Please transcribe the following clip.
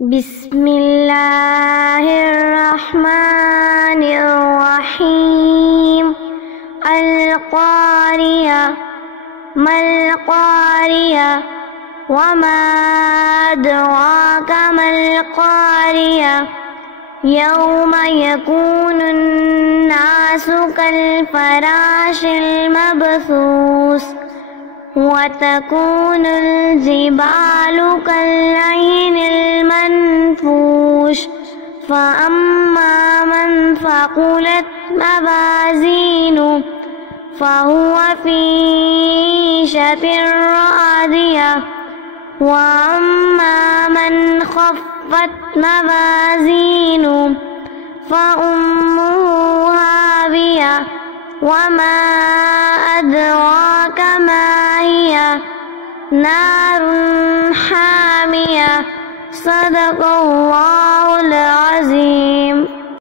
بسم اللہ الرحمن الرحیم القاریہ ما القاریہ وما ادراک ما القاریہ یوم یکون الناس کالفراش المبثوث وتكون الجبال كالعهن المنفوش فأما من ثقلت موازينه فهو في عيشة راضية وأما من خفت موازينه فأمه هاوية وما أدراك ما هي نار حامية صدق الله